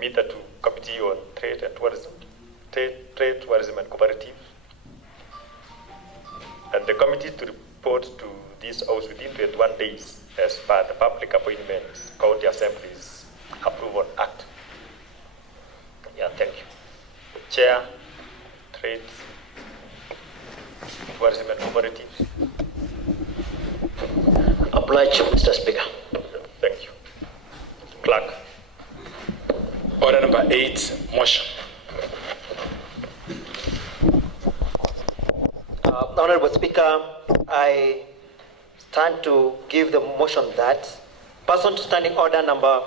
committed to Committee on Trade and Tourism, Trade, Tourism and Cooperative, and the committee to report to this House within 21 days as per the Public Appointments County Assembly's Approval Act. Yeah, thank you. Chair, Trade, Tourism and Cooperative. Obliged, Mr. Speaker. Thank you. Clerk. Order number 8, motion. Honorable Speaker, I stand to give the motion that pursuant to Standing Order number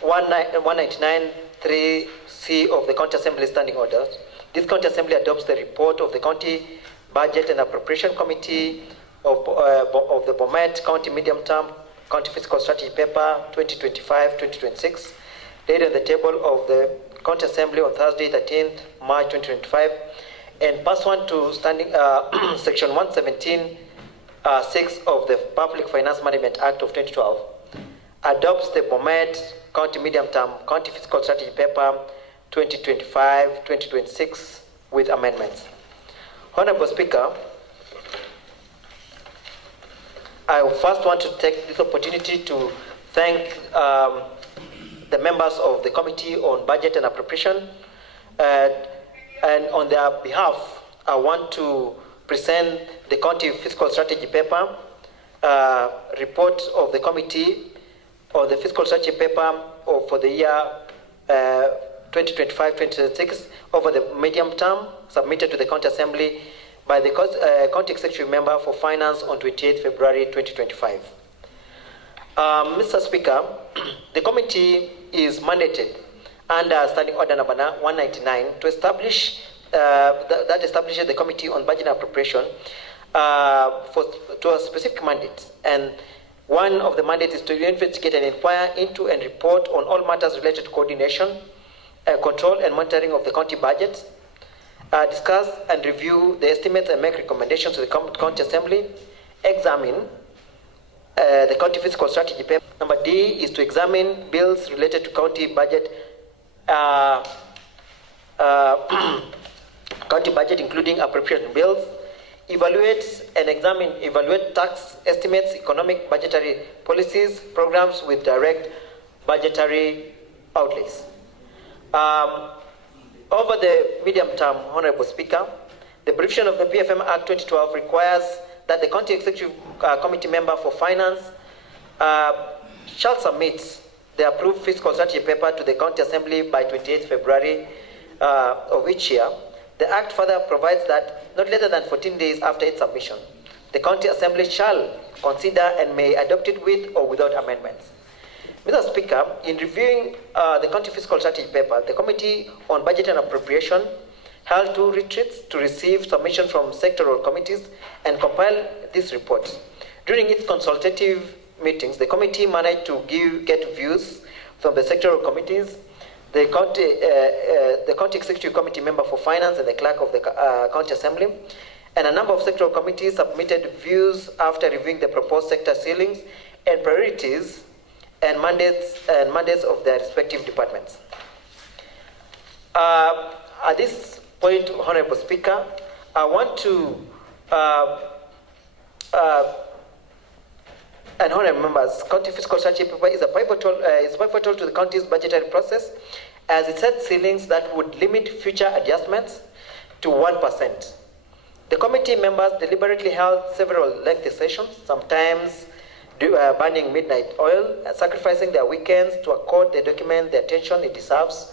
199 3C of the County Assembly Standing Orders, this County Assembly adopts the report of the County Budget and Appropriation Committee of the Bomet County Medium Term County Fiscal Strategy Paper 2025-2026, laid on the table of the County Assembly on Thursday, 13th March 2025, and pursuant to standing Section 117 6 of the Public Finance Management Act of 2012, adopts the Bomet County Medium Term County Fiscal Strategy Paper 2025-2026 with amendments. Honorable Speaker, I first want to take this opportunity to thank the members of the Committee on Budget and Appropriation, and on their behalf, I want to present the County Fiscal Strategy Paper, report of the Committee on the Fiscal Strategy Paper for the year 2025-2026 over the medium term, submitted to the County Assembly by the County Executive Member for Finance on 28 February 2025. Mr. Speaker, the committee is mandated under Standing Order number 199 to establish that establishes the Committee on Budget and Appropriation to a specific mandate, and one of the mandates is to investigate and inquire into and report on all matters related to coordination, control and monitoring of the county budget, discuss and review the estimates and make recommendations to the County Assembly, examine the County Fiscal Strategy Paper. Number D is to examine bills related to county budget, including appropriation bills, evaluate tax estimates, economic budgetary policies, programs with direct budgetary outlays. Over the medium term, Honorable Speaker, the provision of the PFM Act 2012 requires that the County Executive Committee member for Finance shall submit the approved fiscal strategy paper to the County Assembly by 28th February of each year. The Act further provides that not later than 14 days after its submission, the County Assembly shall consider and may adopt it with or without amendments. Mr. Speaker, in reviewing the County Fiscal Strategy Paper, the Committee on Budget and Appropriation held 2 retreats to receive submission from sectoral committees and compile this report. During its consultative meetings, the committee managed to get views from the sectoral committees, the County Executive Committee member for Finance and the clerk of the County Assembly, and a number of sectoral committees submitted views after reviewing the proposed sector ceilings and priorities and mandates of their respective departments. At this point, Honorable Speaker, I want to and honorable members, County Fiscal Strategy Paper is pivotal to the county's budgetary process, as it sets ceilings that would limit future adjustments to 1%. The committee members deliberately held several lengthy sessions, sometimes burning midnight oil, sacrificing their weekends to accord the document the attention it deserves,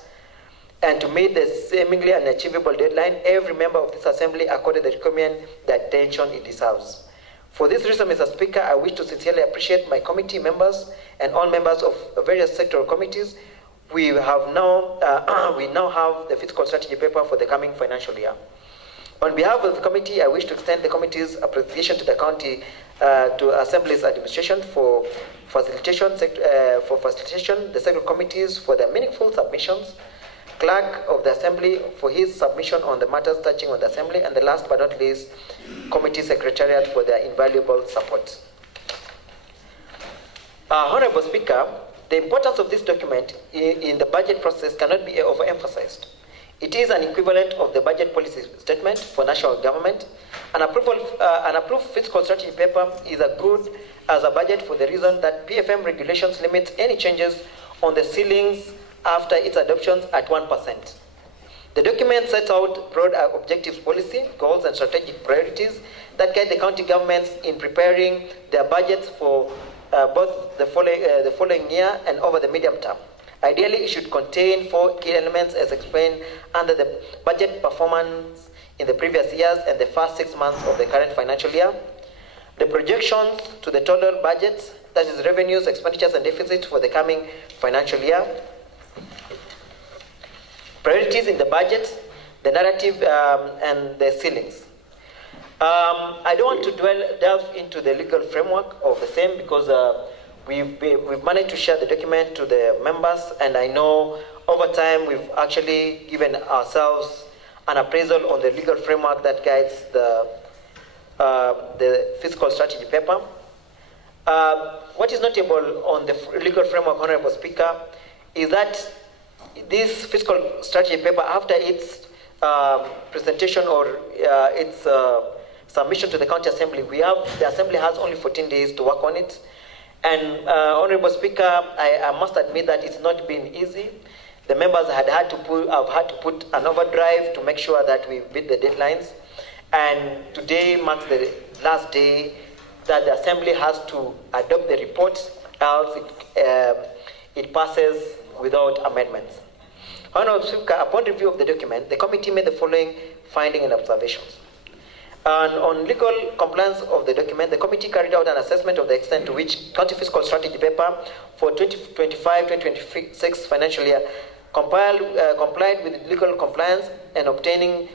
and to meet the seemingly unachievable deadline. Every member of this assembly accorded the document the attention it deserves. For this reason, Mr. Speaker, I wish to sincerely appreciate my committee members and all members of various sectoral committees. We now have the fiscal strategy paper for the coming financial year. On behalf of the committee, I wish to extend the committee's appreciation to the county, to Assembly's administration for facilitation, the sectoral committees for their meaningful submissions, clerk of the Assembly for his submission on the matters touching on the Assembly, and the last but not least, Committee Secretariat for their invaluable support. Honorable Speaker, The importance of this document in the budget process cannot be overemphasized. It is an equivalent of the budget policy statement for national government. An approved fiscal strategy paper is as good as a budget for the reason that PFM regulations limit any changes on the ceilings after its adoption at 1%. The document sets out broad objectives, policy, goals, and strategic priorities that guide the county governments in preparing their budgets for both the following year and over the medium term. Ideally, it should contain 4 key elements as explained under the budget performance in the previous years and the first 6 months of the current financial year. The projections to the total budgets, that is revenues, expenditures, and deficits for the coming financial year. Priorities in the budget, the narrative, and the ceilings. I don't want to delve into the legal framework of the same because we've managed to share the document to the members, and I know over time we've actually given ourselves an appraisal on the legal framework that guides the fiscal strategy paper. What is notable on the legal framework, Honorable Speaker, is that this fiscal strategy paper, after its presentation or its submission to the county assembly, the assembly has only 14 days to work on it. And Honorable Speaker, I must admit that it's not been easy. The members have had to put an overdrive to make sure that we beat the deadlines. And today marks the last day that the assembly has to adopt the report, else it passes without amendments. Honorable Speaker, upon review of the document, the committee made the following findings and observations. And on legal compliance of the document, the committee carried out an assessment of the extent to which county fiscal strategy paper for 2025-2026 financial year complied with legal compliance and obtaining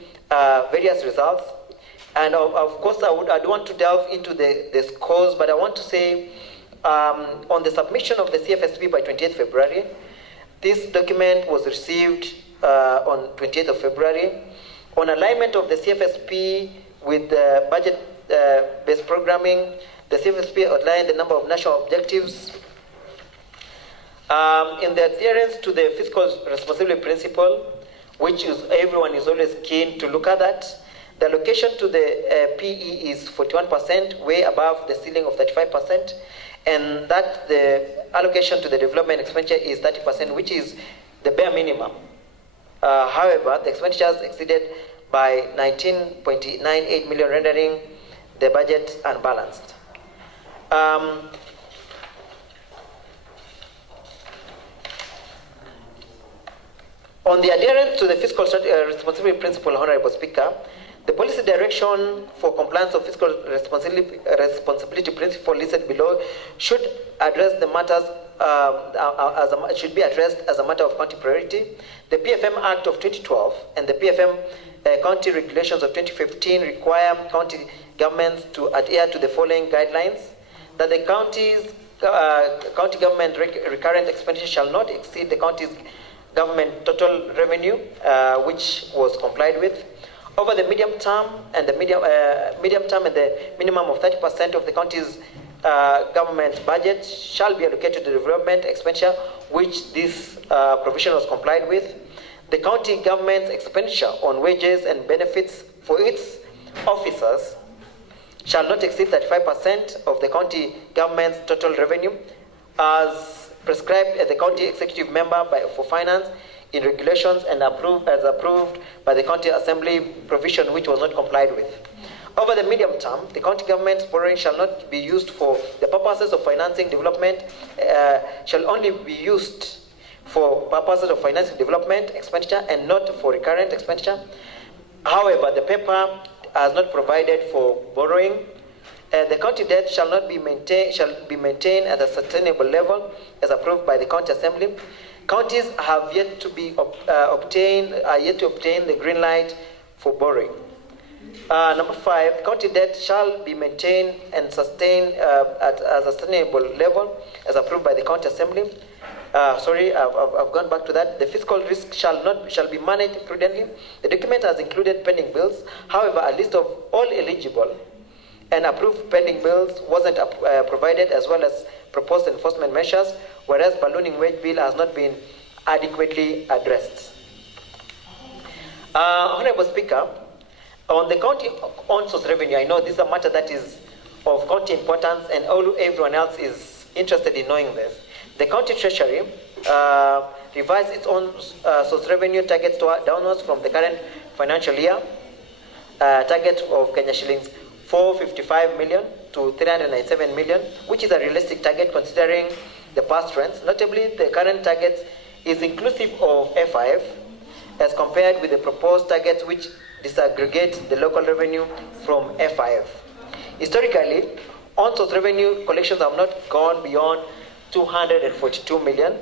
various results. And of course, I don't want to delve into the scores, but I want to say on the submission of the CFSP by 28th February, this document was received on 28th of February. On alignment of the CFSP with the budget-based programming, the CFSP outlined the number of national objectives. In the adherence to the fiscal responsibility principle, which everyone is always keen to look at that, the allocation to the PE is 41%, way above the ceiling of 35%, and that the allocation to the development expenditure is 30%, which is the bare minimum. However, the expenditures exceeded by 19.98 million, rendering the budget unbalanced. On the adherence to the fiscal responsibility principle, Honorable Speaker, the policy direction for compliance of fiscal responsibility principle listed below should address the matters should be addressed as a matter of county priority. The PFM Act of 2012 and the PFM County Regulations of 2015 require county governments to adhere to the following guidelines: that the county government recurrent expenditure shall not exceed the county's government total revenue, which was complied with. Over the medium term and the minimum of 30% of the county's government budget shall be allocated to development expenditure, which this provision was complied with. The county government's expenditure on wages and benefits for its officers shall not exceed 35% of the county government's total revenue, as prescribed as the county executive member for finance in regulations and approved by the county assembly provision, which was not complied with. Over the medium term, the county government's borrowing shall not be used for the purposes of financing development, shall only be used for purposes of financing development expenditure and not for recurrent expenditure. However, the paper has not provided for borrowing. The county debt shall be maintained at a sustainable level as approved by the county assembly. Counties have yet to obtain the green light for borrowing. Number 5, county debt shall be maintained and sustained at a sustainable level as approved by the county assembly. I've gone back to that. The fiscal risk shall be managed prudently. The document has included pending bills. However, a list of all eligible and approved pending bills wasn't provided, as well as proposed enforcement measures, whereas ballooning wage bill has not been adequately addressed. Honorable Speaker, on the county on-source revenue, I know this is a matter that is of county importance and everyone else is interested in knowing this. The county treasury revised its own source revenue targets downwards from the current financial year target of Kenya shillings 455 million to 397 million, which is a realistic target considering the past trends. Notably, the current target is inclusive of F5 as compared with the proposed targets which disaggregate the local revenue from F5. Historically, on-source revenue collections have not gone beyond 242 million,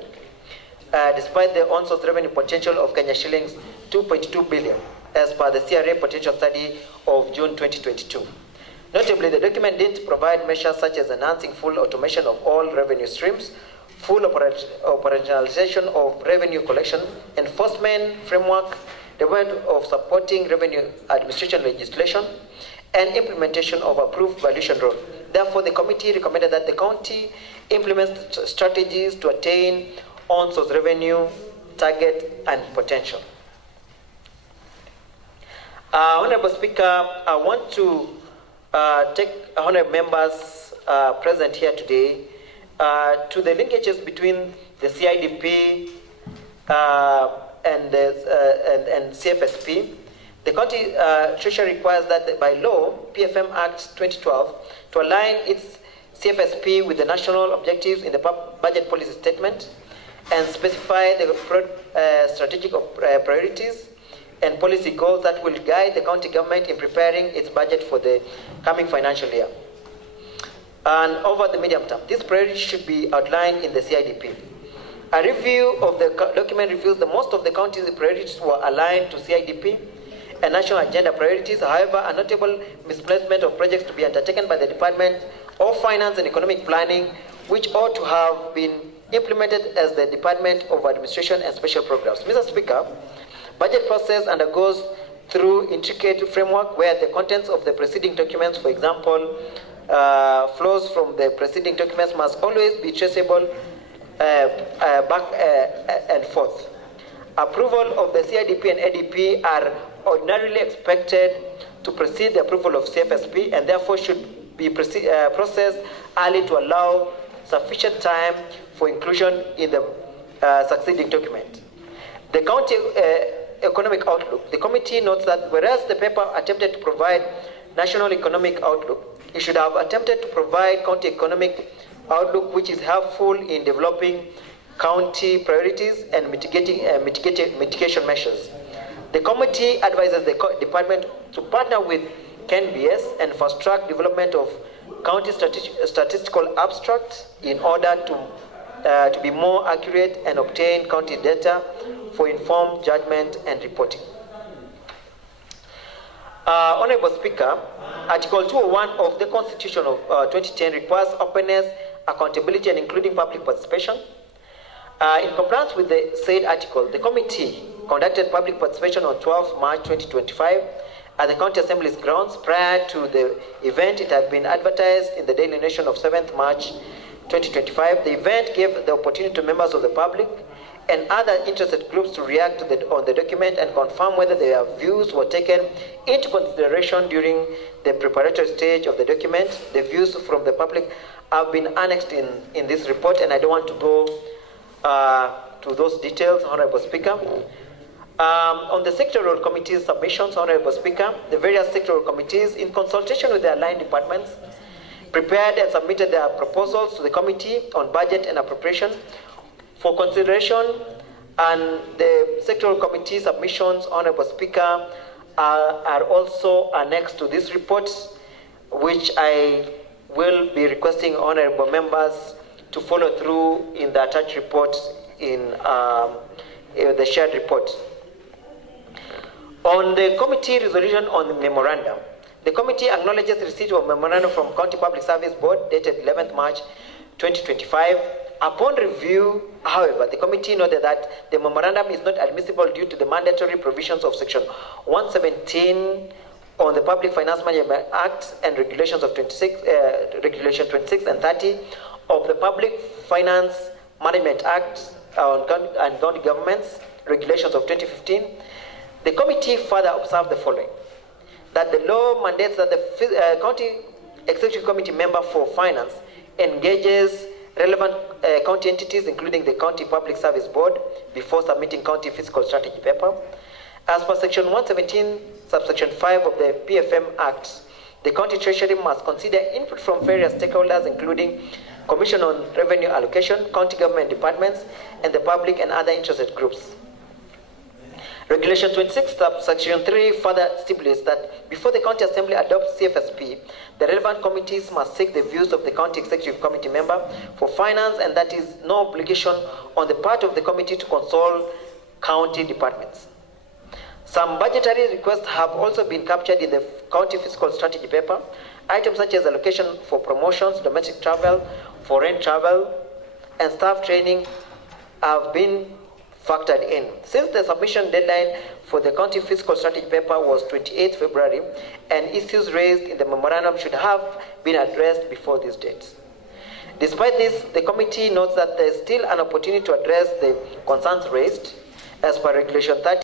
despite the on-source revenue potential of Kenya shillings 2.2 billion, as per the CRA potential study of June 2022. Notably, the document didn't provide measures such as enhancing full automation of all revenue streams, full operationalization of revenue collection, enforcement framework, development of supporting revenue administration legislation, and implementation of approved valuation rule. Therefore, the committee recommended that the county implements strategies to attain on-source revenue, target, and potential. Honorable Speaker, I want to take honorable members present here today to the linkages between the CIDP and CFSP. The county treasury requires that by law, PFM Act 2012, to align its CFSP with the national objectives in the budget policy statement and specify the strategic priorities and policy goals that will guide the county government in preparing its budget for the coming financial year. And over the medium term, these priorities should be outlined in the CIDP. A review of the document reveals that most of the county's priorities were aligned to CIDP and national agenda priorities. However, a notable misplacement of projects to be undertaken by the Department of Finance and Economic Planning, which ought to have been implemented as the Department of Administration and Special Programs. Mr. Speaker, budget process undergoes through intricate framework where the contents of the preceding documents, for example, flows from the preceding documents must always be traceable back and forth. Approval of the CIDP and ADP are ordinarily expected to precede the approval of CFSP and therefore should be processed early to allow sufficient time for inclusion in the succeeding document. The county economic outlook. The committee notes that whereas the paper attempted to provide national economic outlook, it should have attempted to provide county economic outlook, which is helpful in developing county priorities and mitigation measures. The committee advises the department to partner with KNBS and fast-track development of county statistical abstracts in order to be more accurate and obtain county data for informed judgment and reporting. Honorable Speaker, Article 201 of the Constitution of 2010 requires openness, accountability, and including public participation. In compliance with the said article, the committee conducted public participation on 12 March 2025 at the County Assembly's grounds. Prior to the event, it had been advertised in the Daily Nation of 7th March 2025. The event gave the opportunity to members of the public and other interested groups to react to on the document and confirm whether their views were taken into consideration during the preparatory stage of the document. The views from the public have been annexed in this report, and I don't want to go to those details, Honorable Speaker. On the sectoral committees submissions, Honorable Speaker, the various sectoral committees, in consultation with their line departments, prepared and submitted their proposals to the Committee on Budget and Appropriation for consideration, and the sectoral committee submissions, Honorable Speaker, are also annexed to this report, which I will be requesting honorable members to follow through in the attached report in the shared report. On the committee resolution on the memorandum, the committee acknowledges the receipt of a memorandum from County Public Service Board dated 11th March 2025. Upon review, however, the committee noted that the memorandum is not admissible due to the mandatory provisions of Section 117 on the Public Finance Management Act and Regulations of Regulation 26 and 30 of the Public Finance Management Act and County Governments Regulations of 2015, the committee further observed the following: that the law mandates that the County Executive Committee member for Finance engages relevant county entities, including the County Public Service Board, before submitting county fiscal strategy paper. As per Section 117, subsection 5 of the PFM Act, the County Treasury must consider input from various stakeholders, including Commission on Revenue Allocation, county government departments, and the public and other interested groups. Regulation 26, subsection 3 further stipulates that before the County Assembly adopts CFSP, the relevant committees must seek the views of the County Executive Committee member for Finance, and that is no obligation on the part of the committee to consult county departments. Some budgetary requests have also been captured in the County Fiscal Strategy paper. Items such as allocation for promotions, domestic travel, foreign travel, and staff training have been factored in. Since the submission deadline for the County Fiscal Strategy paper was 28 February, and issues raised in the memorandum should have been addressed before these dates. Despite this, the committee notes that there is still an opportunity to address the concerns raised as per Regulation 30.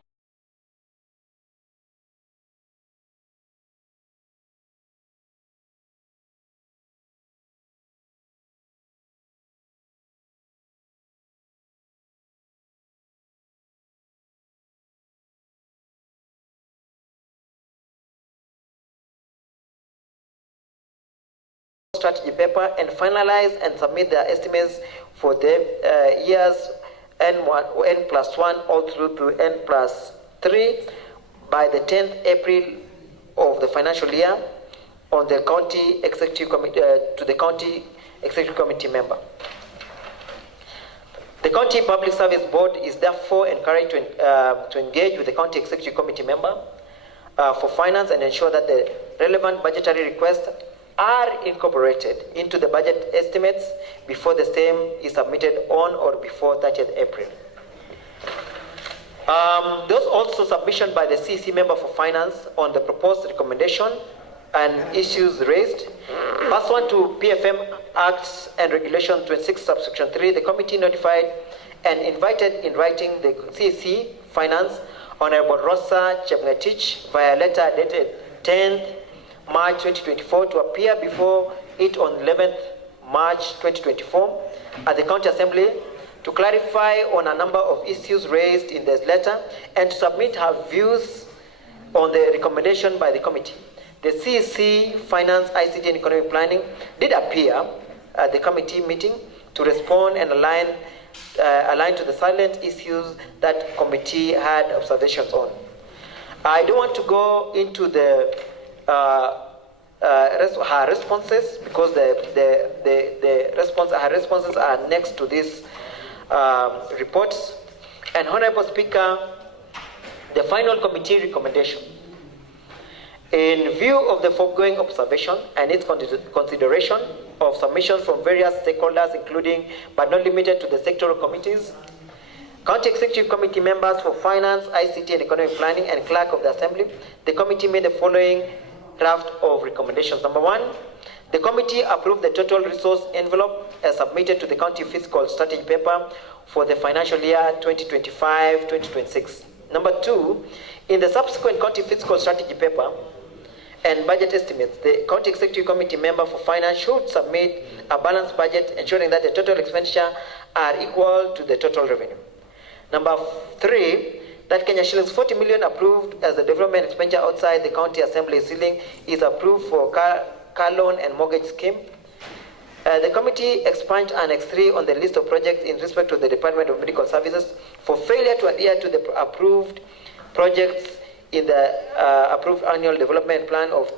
Strategy paper and finalize and submit their estimates for the years N1, N+1 all through to N+3 by the 10th April of the financial year on the County Executive Committee to the County Executive Committee member. The County Public Service Board is therefore encouraged to engage with the County Executive Committee member for Finance and ensure that the relevant budgetary requests are incorporated into the budget estimates before the same is submitted on or before 30th April. Those also submission by the CEC member for Finance on the proposed recommendation and issues raised. Pursuant to PFM Acts and Regulation 26 subsection 3, the committee notified and invited in writing the CEC Finance Honorable Rosa Chepngetich via letter dated 10th March 2024 to appear before it on 11th March 2024 at the County Assembly to clarify on a number of issues raised in this letter and to submit her views on the recommendation by the committee. The CEC Finance, ICT and Economic Planning did appear at the committee meeting to respond and align to the salient issues that committee had observations on. I don't want to go into the her responses because her responses are next to these reports. And Honorable Speaker, the final committee recommendation. In view of the foregoing observation and its consideration of submissions from various stakeholders, including but not limited to the sectoral committees, County Executive Committee members for Finance, ICT and Economic Planning, and Clerk of the Assembly, the committee made the following draft of recommendations. Number 1, the committee approved the total resource envelope as submitted to the County Fiscal Strategy paper for the financial year 2025-2026. Number 2, in the subsequent County Fiscal Strategy paper and budget estimates, the County Executive Committee member for Finance should submit a balanced budget ensuring that the total expenditure are equal to the total revenue. Number 3, that Kenya shillings 40 million approved as the development expenditure outside the County Assembly ceiling is approved for car loan and mortgage scheme. The committee expunged Annex 3 on the list of projects in respect to the Department of Medical Services for failure to adhere to the approved projects in the approved annual development plan of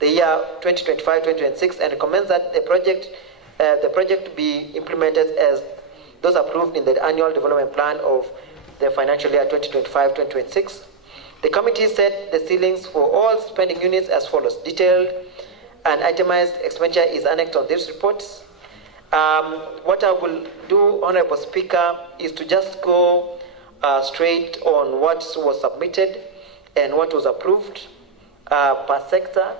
the year 2025-2026 and recommends that the project be implemented as those approved in the annual development plan of the financial year 2025-2026. The committee set the ceilings for all spending units as follows. Detailed and itemized expenditure is annexed on these reports. What I will do, Honorable Speaker, is to just go straight on what was submitted and what was approved per sector.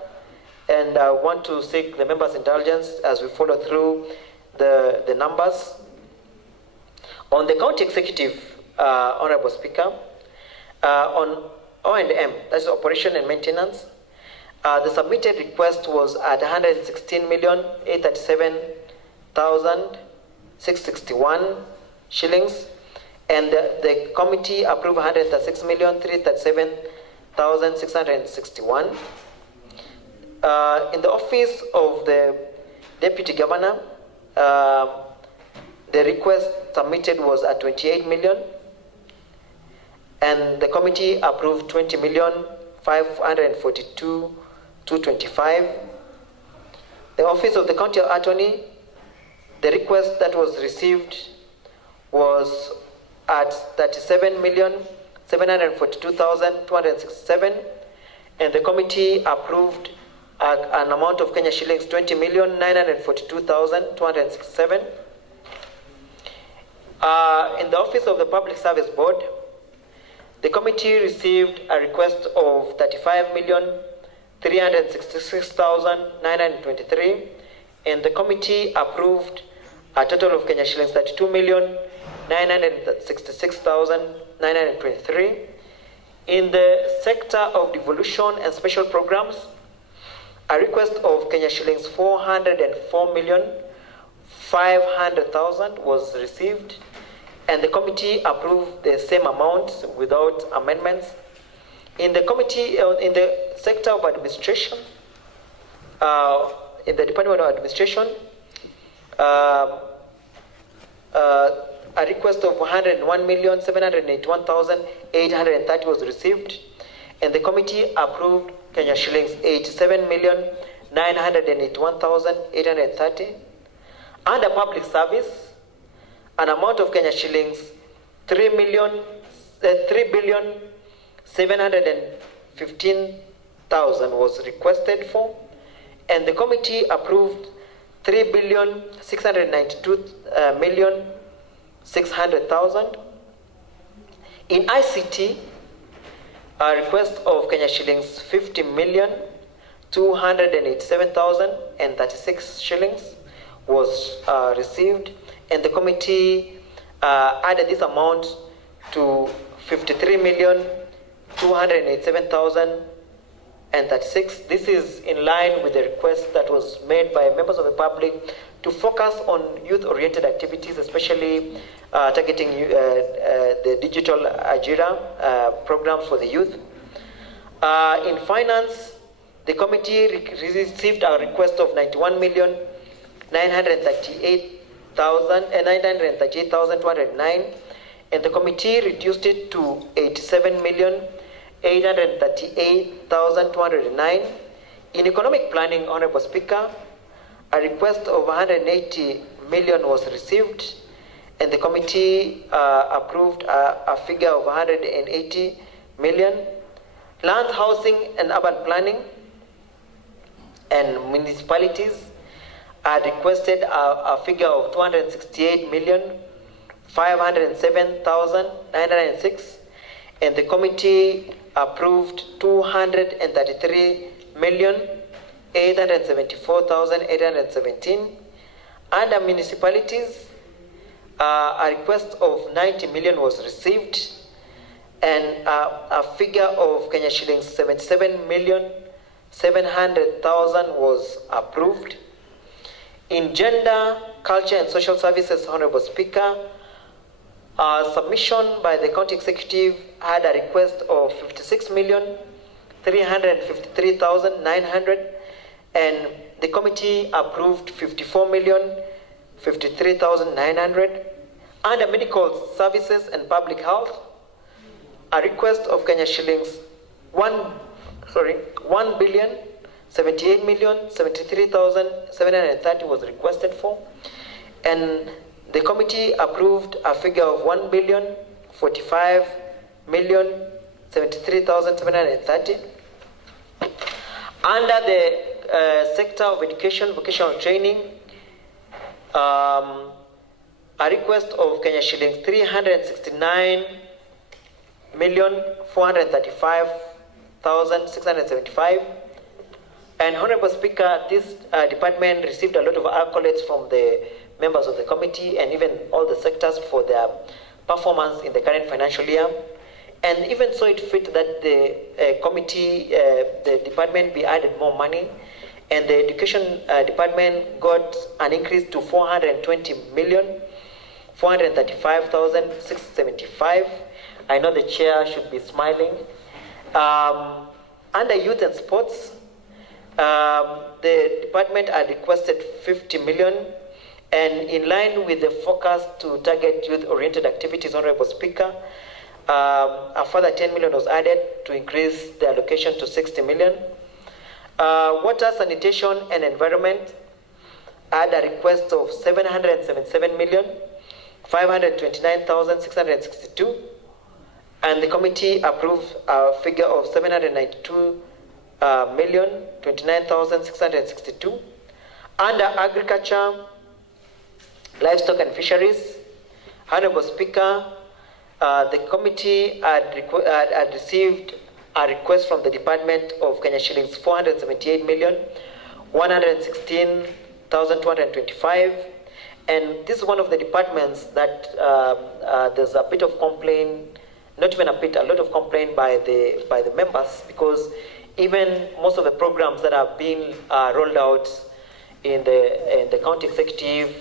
And I want to seek the members' indulgence as we follow through the numbers. On the county executive, Honorable Speaker, on O&M, that's operation and maintenance, the submitted request was at 116,837,661 shillings, and the committee approved 136,337,661. In the office of the Deputy Governor, the request submitted was at 28 million, and the committee approved 20,542,225. The office of the county attorney, the request that was received was at 37,742,267, and the committee approved an amount of Kenya shillings 20,942,267. In the office of the Public Service Board, the committee received a request of 35,366,923, and the committee approved a total of Kenya shillings 32,966,923. In the sector of devolution and special programs, a request of Kenya shillings 404,500,000 was received, and the committee approved the same amount without amendments. In the committee, in the sector of administration, in the Department of Administration, a request of 101,781,830 was received, and the committee approved Kenya shillings 87,981,830. Under public service, an amount of Kenya shillings 3,715,000 was requested for, and the committee approved 3,692,600,000. In ICT, a request of Kenya shillings 50,287,036 shillings was received, and the committee added this amount to 53,287,036. This is in line with the request that was made by members of the public to focus on youth-oriented activities, especially targeting the digital Ajira programs for the youth. In finance, the committee received a request of 91,938,209, and the committee reduced it to 87,838,209. In economic planning, Honorable Speaker, a request of 180 million was received, and the committee approved a figure of 180 million. Land, housing, and urban planning and municipalities requested a figure of 268,507,906, and the committee approved 233,874,817. Under municipalities, a request of 90 million was received, and a figure of Kenya shillings 77,700,000 was approved. In gender, culture, and social services, Honorable Speaker, a submission by the county executive had a request of 56,353,900, and the committee approved 54,053,900. Under medical services and public health, a request of Kenya shillings 1,078,073,730 was requested for, and the committee approved a figure of 1,045,073,730. Under the sector of education, vocational training, a request of Kenya shillings 369,435,675. And Honorable Speaker, this department received a lot of accolades from the members of the committee and even all the sectors for their performance in the current financial year. And even so it fit that the committee, the department be added more money, and the education department got an increase to 420,435,675. I know the chair should be smiling. Under youth and sports, the department had requested 50 million, and in line with the focus to target youth-oriented activities, Honorable Speaker, a further 10 million was added to increase the allocation to 60 million. Water, sanitation, and environment had a request of 777,529,662, and the committee approved a figure of 792,029,662. Under agriculture, livestock and fisheries, Honorable Speaker, the committee had received a request from the department of Kenya shillings 478,116,225, and this is one of the departments that there's a bit of complaint, not even a bit, a lot of complaint by the members, because even most of the programs that are being rolled out in the county executive,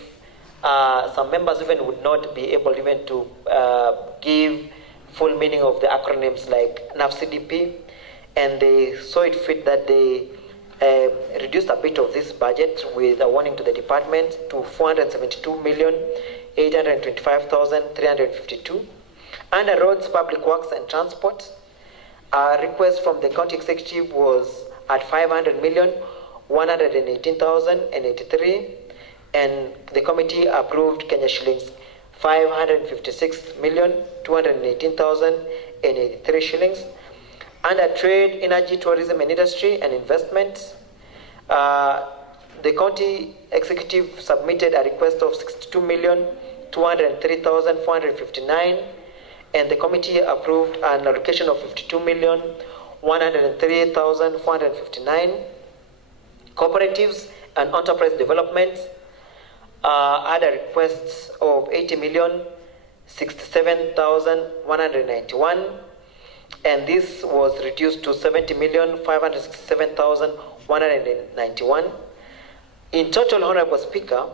some members even would not be able even to give full meaning of the acronyms like NAFCDP, and they saw it fit that they reduced a bit of this budget with a warning to the department to 472,825,352. Under roads, public works and transport, a request from the county executive was at 500,118,083, and the committee approved Kenya shillings 556,218,083 shillings. Under trade, energy, tourism and industry and investment, the county executive submitted a request of 62,203,459, and the committee approved an allocation of 52,103,459. Cooperatives and enterprise development had a request of 80,067,191, and this was reduced to 70,567,191. In total, Honorable Speaker,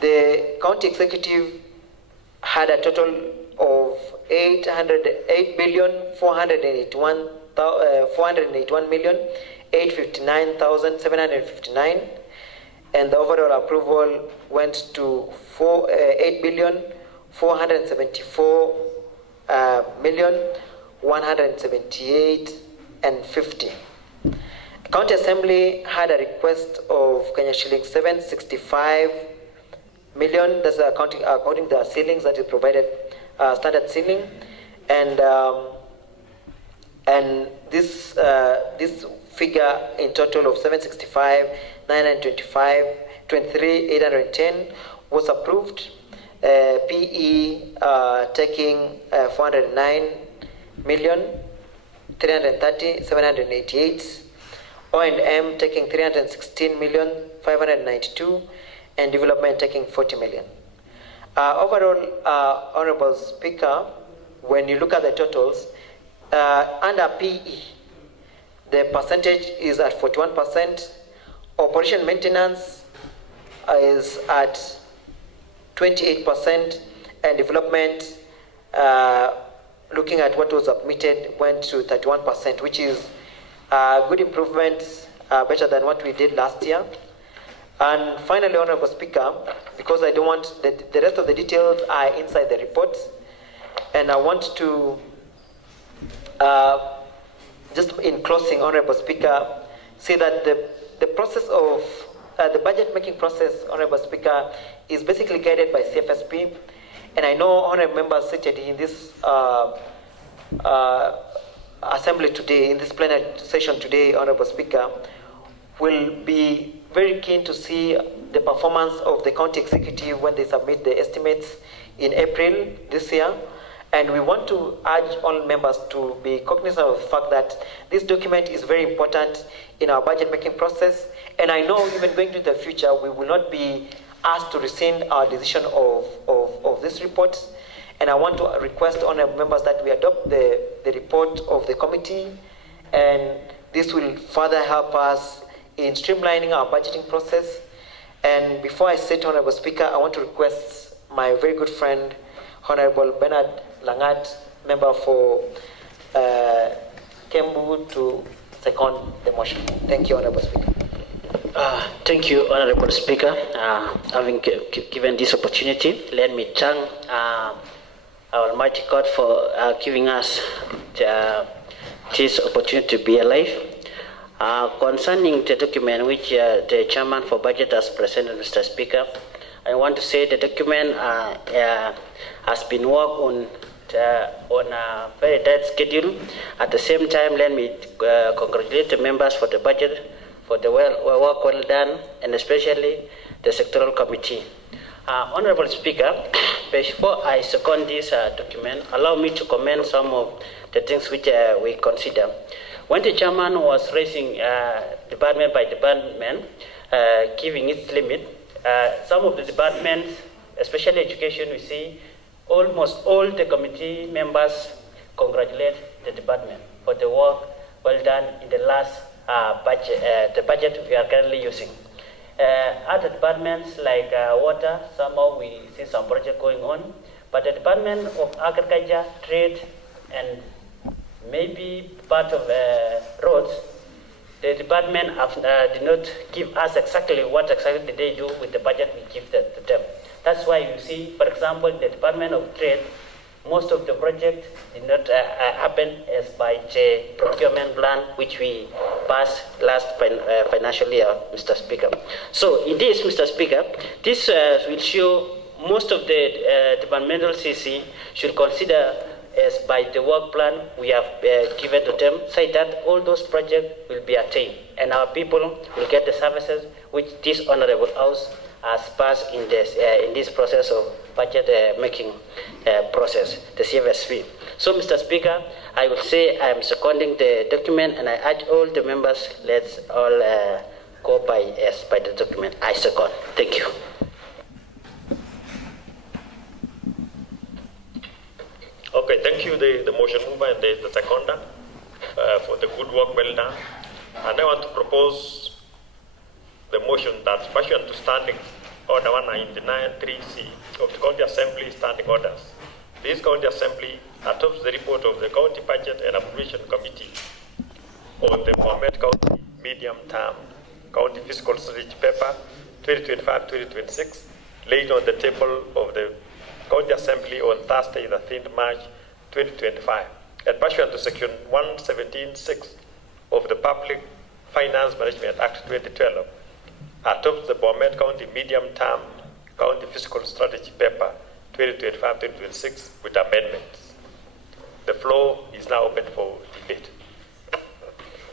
the county executive had a total of 8,881,859,759, and the overall approval went to 8,474,178,50. County Assembly had a request of Kenya shillings 765 million. That's according to the ceilings that is provided, standard ceiling, and this figure in total of 765, 925, 23,810 was approved. PE taking 409 million, 330, 788. O&M taking 316 million, 592, and development taking 40 million. Overall, Honorable Speaker, when you look at the totals, under PE, the percentage is at 41%. Operation maintenance is at 28%, and development, looking at what was submitted, went to 31%, which is a good improvement, better than what we did last year. And finally, Honorable Speaker, because I don't want the rest of the details are inside the report, and I want to just in closing, Honorable Speaker, say that the process of the budget making process, Honorable Speaker, is basically guided by CFSP, and I know honorable members seated in this assembly today, in this plenary session today, Honorable Speaker, will be very keen to see the performance of the county executive when they submit the estimates in April this year. And we want to urge all members to be cognizant of the fact that this document is very important in our budget making process. And I know even going into the future, we will not be asked to rescind our decision of this report. And I want to request honorable members that we adopt the report of the committee, and this will further help us in streamlining our budgeting process. And before I say to Honorable Speaker, I want to request my very good friend, Honorable Bernard Langat, member for Kembu, to second the motion. Thank you, Honorable Speaker. Thank you, Honorable Speaker. Having given this opportunity, let me thank our Almighty God for giving us this opportunity to be alive. Concerning the document which the Chairman for Budget has presented, Mr. Speaker, I want to say the document has been worked on a very tight schedule. At the same time, let me congratulate the members for the budget, for the work well done, and especially the sectoral committee. Honorable Speaker, before I second this document, allow me to comment some of the things which we consider. When the chairman was raising department by department, giving its limit, some of the departments, especially education, we see almost all the committee members congratulate the department for the work well done in the last budget, the budget we are currently using. Other departments like water, somehow we see some project going on, but the Department of Agriculture, Trade, and maybe part of roads, the department did not give us exactly what exactly did they do with the budget we give to them. That's why you see, for example, the Department of Trade, most of the projects did not happen as by the procurement plan which we passed last financial year, Mr. Speaker. So in this, Mr. Speaker, this will show most of the departmental CC should consider as by the work plan we have given to them, say that all those projects will be attained and our people will get the services which this honorable house has passed in this process of budget making process, the CFSP. So, Mr. Speaker, I will say I am seconding the document, and I urge all the members, let's all go by the document. I second. Thank you. Okay, thank you, the motion mover and the seconder for the good work well done. And I want to propose the motion that pursuant to standing order 199.3c of the County Assembly standing orders, this County Assembly adopts the report of the County Budget and Appropriation Committee on the Bomet County Medium-Term County Fiscal Strategy Paper 2025-2026, laid on the table of the County Assembly on Thursday, the 13th March 2025, and pursuant to Section 117(6) of the Public Finance Management Act 2012, adopts the Bomet County Medium-Term County Fiscal Strategy Paper 2025-2026 with amendments. The floor is now open for debate.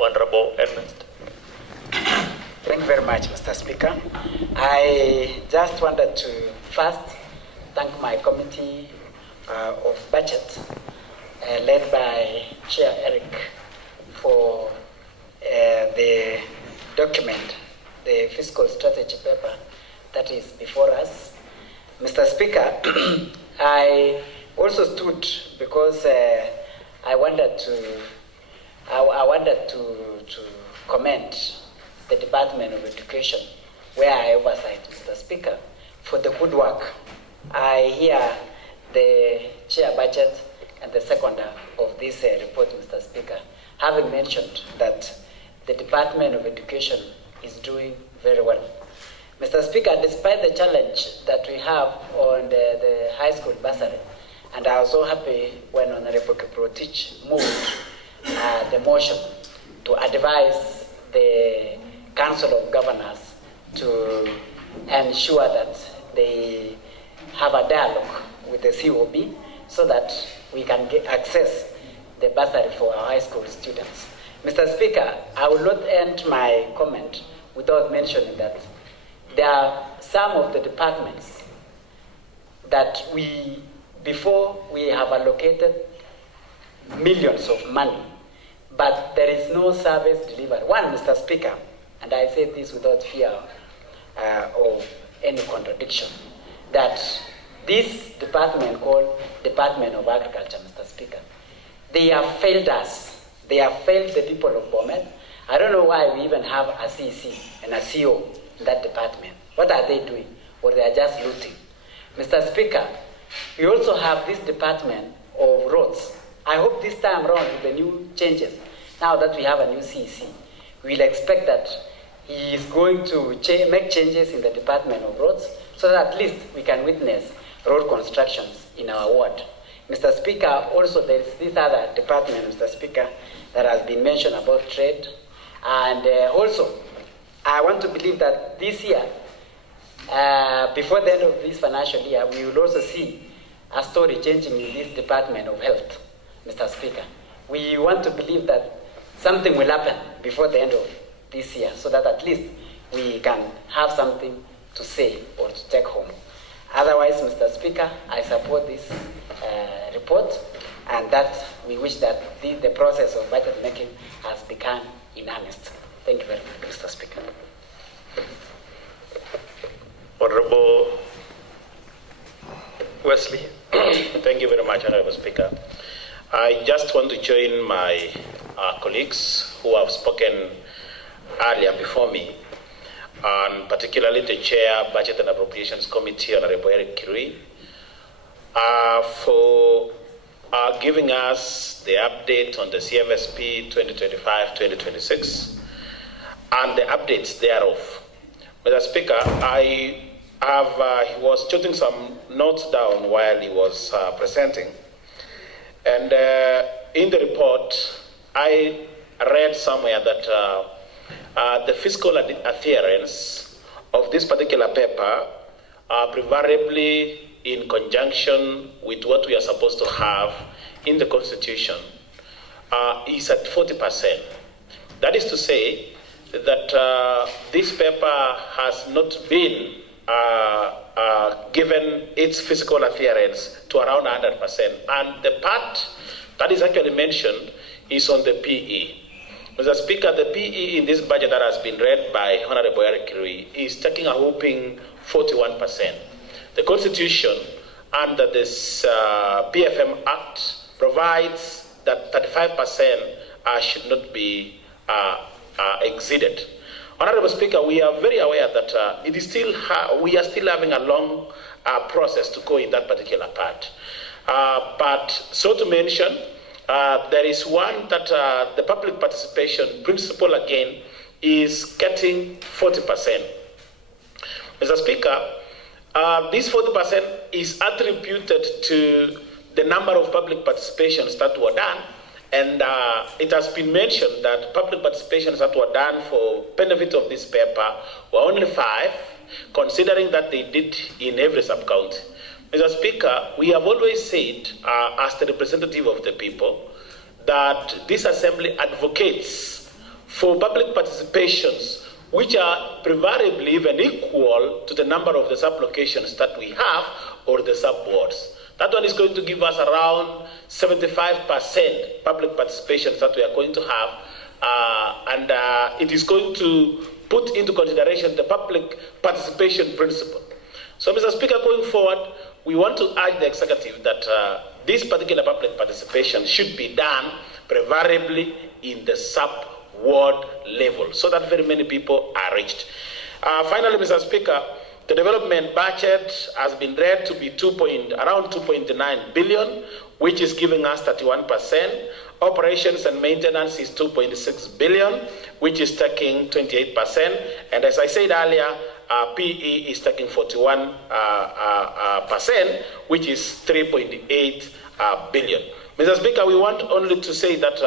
Honorable Ernest. Thank you very much, Mr. Speaker. I just wanted to first thank my committee of budget, led by Chair Eric, for the document, the fiscal strategy paper that is before us. Mr. Speaker, I also stood because I wanted to commend the Department of Education, where I oversight, Mr. Speaker, for the good work. I hear the chair budget and the seconder of this report, Mr. Speaker, having mentioned that the Department of Education is doing very well. Mr. Speaker, despite the challenge that we have on the high school bursary, and I was so happy when Honorable Kiprotich moved the motion to advise the Council of Governors to ensure that they have a dialogue with the COB so that we can access the bursary for our high school students. Mr. Speaker, I will not end my comment without mentioning that there are some of the departments that we before we have allocated millions of money, but there is no service delivered. One, Mr. Speaker, and I say this without fear of any contradiction, that this department called Department of Agriculture, Mr. Speaker, they have failed us. They have failed the people of Bomet. I don't know why we even have a CC and a CO in that department. What are they doing? Or they are just looting. Mr. Speaker, we also have this Department of Roads. I hope this time around with the new changes, now that we have a new CC, we'll expect that he is going to make changes in the Department of Roads so that at least we can witness road constructions in our ward. Mr. Speaker, also there is this other department, Mr. Speaker, that has been mentioned about trade. And also, I want to believe that this year, before the end of this financial year, we will also see a story changing in this Department of Health, Mr. Speaker. We want to believe that something will happen before the end of this year so that at least we can have something to say or to take home. Otherwise, Mr. Speaker, I support this report, and that we wish that the process of budget making has begun in earnest. Thank you very much, Mr. Speaker. Honorable Wesley. Thank you very much, Honorable Speaker. I just want to join my colleagues who have spoken earlier before me, and particularly the Chair, Budget and Appropriations Committee, Honorable Eric Kirui, for giving us the update on the CFSP 2025-2026 and the updates thereof. Mr. Speaker, I he was jotting some notes down while he was presenting. And in the report, I read somewhere that the fiscal adherence of this particular paper, preferably in conjunction with what we are supposed to have in the Constitution, is at 40%. That is to say that this paper has not been given its fiscal adherence to around 100%. And the part that is actually mentioned is on the PE. Mr. Speaker, the PE in this budget that has been read by Honorable Eric Kirui is taking a whopping 41%. The Constitution under this PFM Act provides that 35% should not be exceeded. Honorable Speaker, we are very aware that it is still we are still having a long process to go in that particular part. But so to mention, there is one that the public participation principle again is getting 40%. Mr. Speaker, this 40% is attributed to the number of public participations that were done. And it has been mentioned that public participations that were done for benefit of this paper were only 5, considering that they did in every sub-county. Mr. Speaker, we have always said, as the representative of the people, that this assembly advocates for public participations which are preferably even equal to the number of the sub-locations that we have or the sub-wards. That one is going to give us around 75% public participation that we are going to have, and it is going to put into consideration the public participation principle. So, Mr. Speaker, going forward, we want to urge the executive that this particular public participation should be done preferably in the sub-ward level so that very many people are reached. Finally, Mr. Speaker, the development budget has been read to be around 2.9 billion, which is giving us 31%. Operations and maintenance is 2.6 billion, which is taking 28%. And as I said earlier, PE is taking 41%, which is 3.8 billion. Mr. Speaker, we want only to say that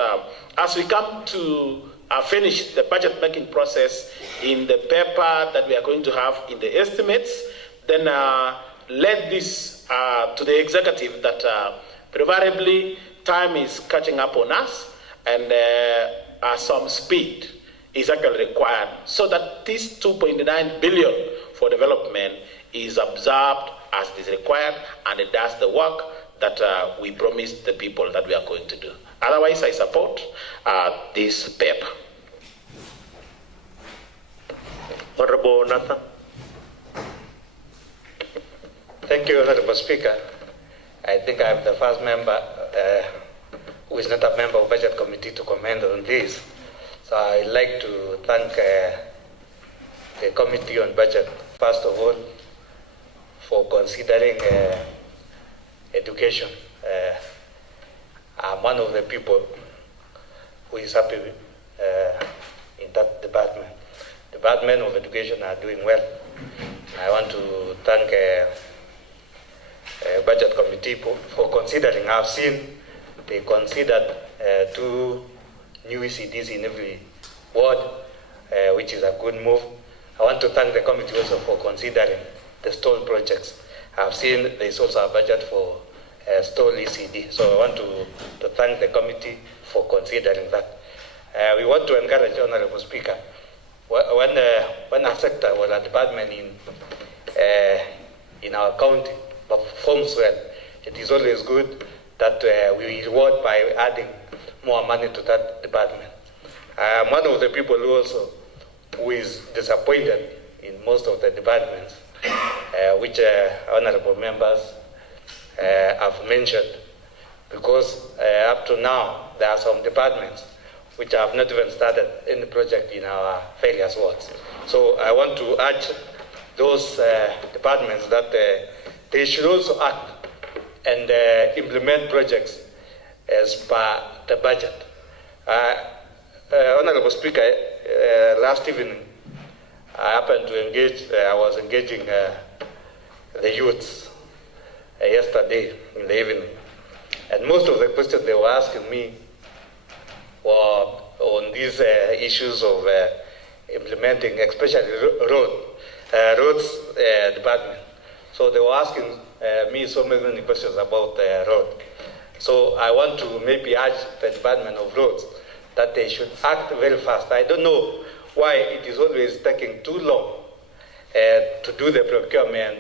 as we come to finish the budget making process in the paper that we are going to have in the estimates, then let this to the executive that preferably time is catching up on us and some speed is actually required so that this 2.9 billion for development is observed as is required and it does the work that we promised the people that we are going to do. Otherwise, I support this paper. Honorable Nathan. Thank you, Honorable Speaker. I think I'm the first member who is not a member of Budget Committee to comment on this. So I'd like to thank the Committee on Budget, first of all, for considering education. I'm one of the people who is happy in that department. Department of Education are doing well. I want to thank Budget Committee for considering. I've seen they considered 2 new ECDs in every ward, which is a good move. I want to thank the committee also for considering the stall projects. I've seen there's also a budget for stall ECD. So I want to thank the committee for considering that. We want to encourage, Honorable Speaker, when a sector or a department in our county performs well, it is always good that we reward by adding more money to that department. I am one of the people who is disappointed in most of the departments, which honorable members have mentioned, because up to now there are some departments which have not even started any project in our various wards. So I want to urge those departments that they should also act and implement projects as per the budget. Honorable Speaker, last evening I happened to engage, I was engaging the youths yesterday in the evening, and most of the questions they were asking me were on these issues of implementing, especially roads department. So they were asking me so many questions about the road. So I want to maybe urge the Department of Roads that they should act very fast. I don't know why it is always taking too long to do the procurement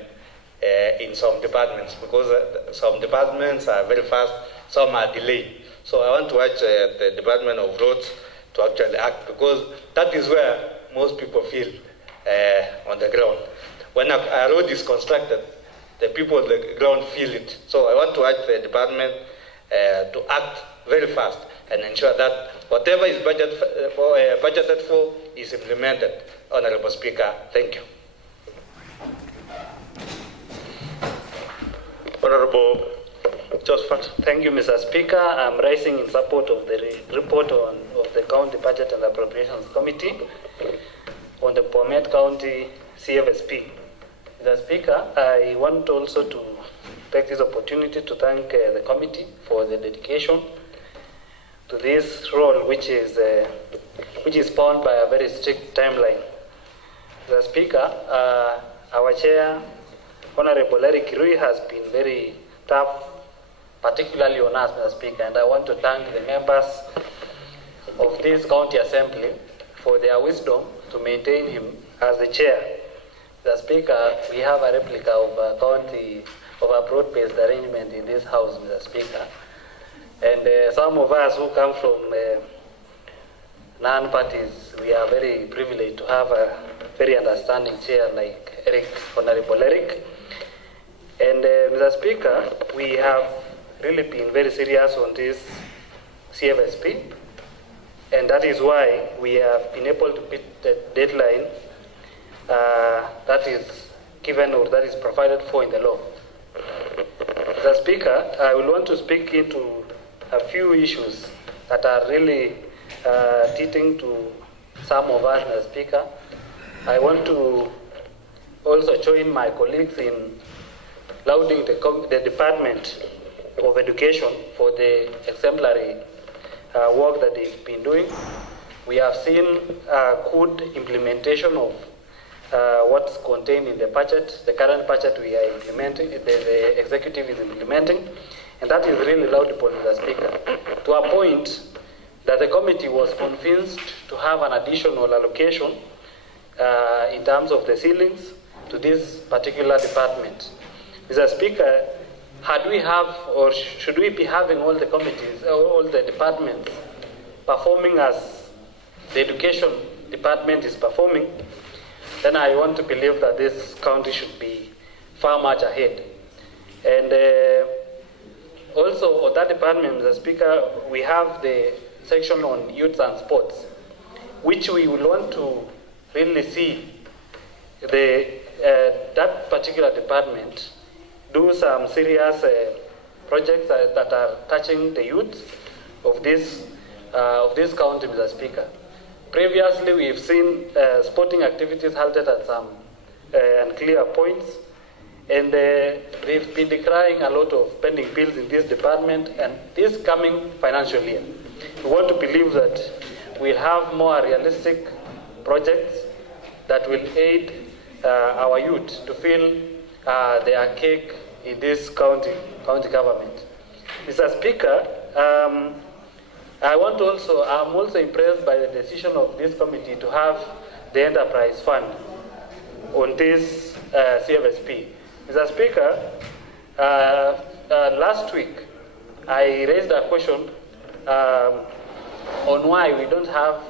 in some departments, because some departments are very fast, some are delayed. So I want to urge the Department of Roads to actually act, because that is where most people feel on the ground. When a road is constructed, the people on the ground feel it. So I want to urge the department to act very fast and ensure that whatever is budgeted for is implemented. Honorable Speaker, thank you. Honorable Josephat. Thank you, Mr. Speaker. I'm rising in support of the report of the County Budget and Appropriations Committee on the Bomet County CFSP. Mr. Speaker, I want also to take this opportunity to thank the committee for the dedication to this role, which is bound by a very strict timeline. Mr. Speaker, our chair, Honorable Eric Rui, has been very tough, particularly on us, Mr. Speaker, and I want to thank the members of this county assembly for their wisdom to maintain him as the chair. Mr. Speaker, we have a replica of a county of a broad-based arrangement in this house, Mr. Speaker, and some of us who come from non-parties, we are very privileged to have a very understanding chair like Eric, Honorable Eric. And Mr. Speaker, we have really been very serious on this CFSP, and that is why we have been able to meet the deadline that is given or that is provided for in the law. Mr. Speaker, I will want to speak into a few issues that are really teething to some of us, Mr. Speaker. I want to also join my colleagues in lauding the Department of Education for the exemplary work that they've been doing. We have seen good implementation of what's contained in the budget, the current budget we are implementing, the executive is implementing, and that is really laudable, Mr. Speaker, to a point that the committee was convinced to have an additional allocation in terms of the ceilings to this particular department. Mr. Speaker, had we have, or should we be having all the committees, all the departments performing as the education department is performing, then I want to believe that this county should be far much ahead. And also on that department, Mr. Speaker, we have the section on youth and sports, which we will want to really see that particular department do some serious projects that are touching the youth of this county, Mr. Speaker. Previously, we've seen sporting activities halted at some unclear points, and they've been decrying a lot of pending bills in this department, and this coming financial year, we want to believe that we'll have more realistic projects that will aid our youth to feel their cake in this county government. Mr. Speaker, I'm also impressed by the decision of this committee to have the enterprise fund on this CFSP. Mr. Speaker, last week I raised a question on why we don't have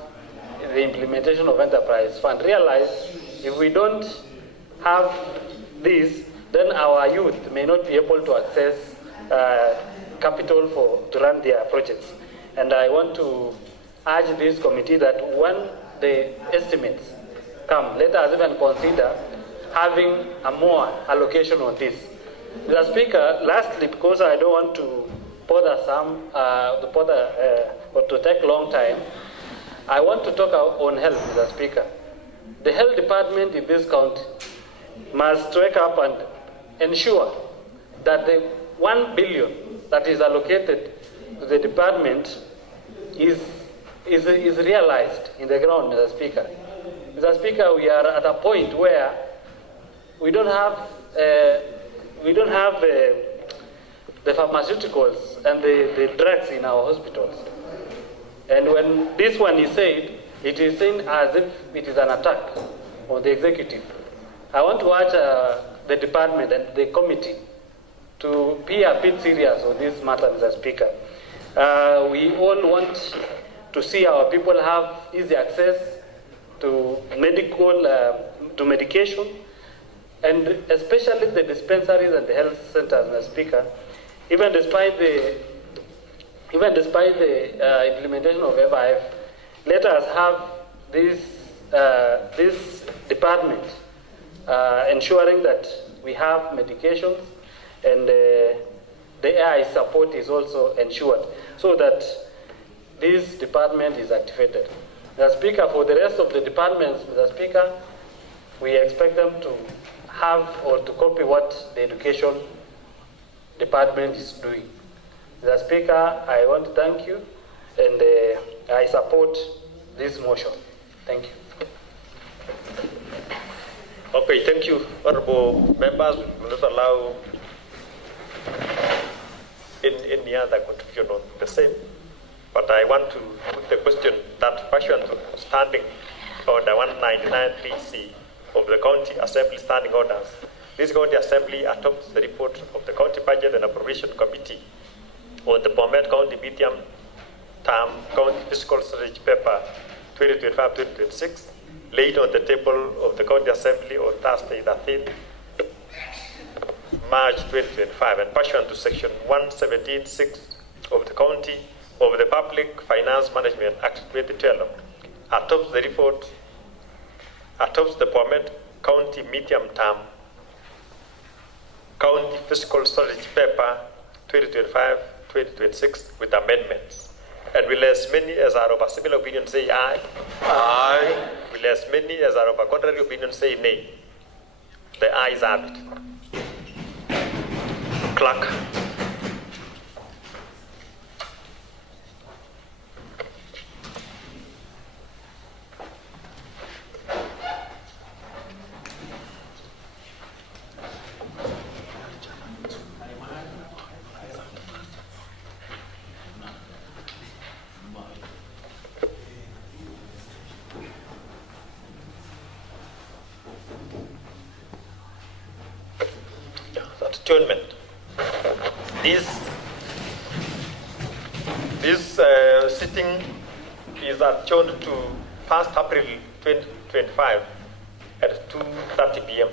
the implementation of enterprise fund. Realize if we don't have this, then our youth may not be able to access capital to run their projects. And I want to urge this committee that when the estimates come, let us even consider having a more allocation on this. Mr. Speaker, lastly, because I don't want to bother or to take a long time, I want to talk on health, Mr. Speaker. The health department in this county must wake up and ensure that the 1 billion that is allocated to the department is realized in the ground, Mr. Speaker. Mr. Speaker, we are at a point where we don't have the pharmaceuticals and the drugs in our hospitals. And when this one is said, it is seen as if it is an attack on the executive. I want to urge the department and the committee to be a bit serious on this matter, Mr. Speaker. We all want to see our people have easy access to medication, and especially the dispensaries and the health centers, Mr. Speaker. Even despite the implementation of FIF, let us have this department ensuring that we have medications, and the AI support is also ensured so that this department is activated. Mr. Speaker, for the rest of the departments, Mr. Speaker, we expect them to have or to copy what the education department is doing. Mr. Speaker, I want to thank you, and I support this motion. Thank you. Okay, thank you, honorable members. We will not allow any other contribution on the same. But I want to put the question that pursuant to Standing Order 199-3C of the County Assembly Standing Orders, this County Assembly adopts the report of the County Budget and Appropriation Committee on the Bomet County Medium Term County Fiscal Strategy Paper 2025-2026, laid on the table of the County Assembly on Thursday, 13th March 2025, and pursuant to Section 117(6) of the County of the Public Finance Management Act 2012, adopts the report, adopts the Bomet County Medium Term County Fiscal Strategy Paper 2025-2026 with amendments. And will as many as are of a similar opinion say aye? Aye. Will as many as are of a contrary opinion say nay? The ayes have it. Clerk. Adjournment. This sitting is adjourned to 1st April 2025 at 2:30 p.m.